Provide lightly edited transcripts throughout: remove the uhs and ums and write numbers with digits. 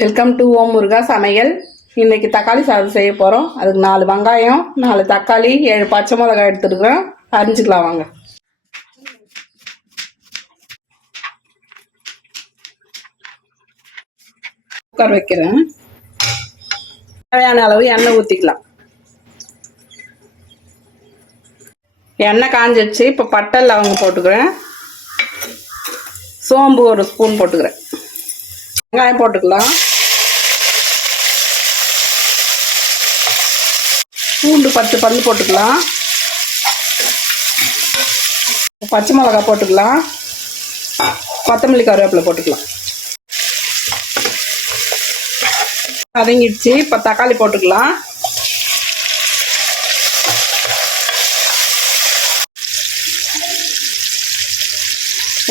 Welcome to ஓம் முருகா சமையல். இன்னைக்கு தக்காளி சாதம் செய்ய போகிறோம். அதுக்கு 4 வெங்காயம், 4 தக்காளி, 7 பச்சை மிளகாய் எடுத்துருக்குறோம். அரிஞ்சிக்கலாம் வாங்க. குக்கர் வைக்கிறேன். தேவையான அளவு எண்ணெய் ஊற்றிக்கலாம். எண்ணெய் காஞ்சிடுச்சு. இப்போ பட்டை லவங்கம் போட்டுக்கிறேன். சோம்பு 1 ஸ்பூன் போட்டுக்கிறேன். வெங்காயம் போட்டுக்கலாம். பூண்டு 10 பல்லு போட்டுக்கலாம். பச்சை மிளகாய் போட்டுக்கலாம். கொத்தமல்லி கருவேப்பிலை போட்டுக்கலாம். வதங்கிடுச்சு. இப்போ தக்காளி போட்டுக்கலாம்.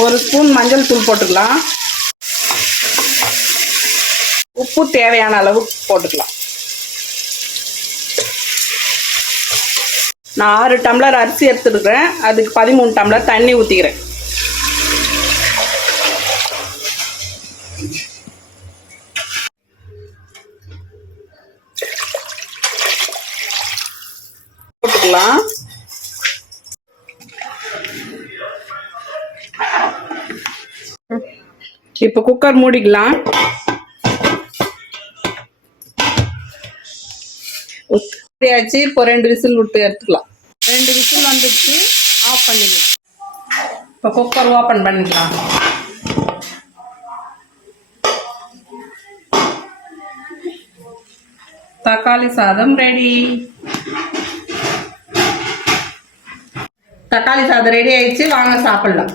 ஒரு ஸ்பூன் மஞ்சள் தூள் போட்டுக்கலாம். உப்பு தேவையான அளவு போட்டுக்கலாம். நான் 6 டம்ளர் அரிசி எடுத்துருக்கிறேன். அதுக்கு 13 டம்ளர் தண்ணி ஊற்றிக்கிறேன். போட்டுக்கலாம். இப்போ குக்கர் மூடிக்கலாம். ஊற்றியாச்சு. இப்போ 2 விசில் விட்டு எடுத்துக்கலாம். 2 விசில் வந்துச்சு. ஆஃப் பண்ணிக்கலாம். இப்போ குக்கர் ஓப்பன் பண்ணிக்கலாம். தக்காளி சாதம் ரெடி. தக்காளி சாதம் ரெடி ஆயிடுச்சு. வாங்க சாப்பிடலாம்.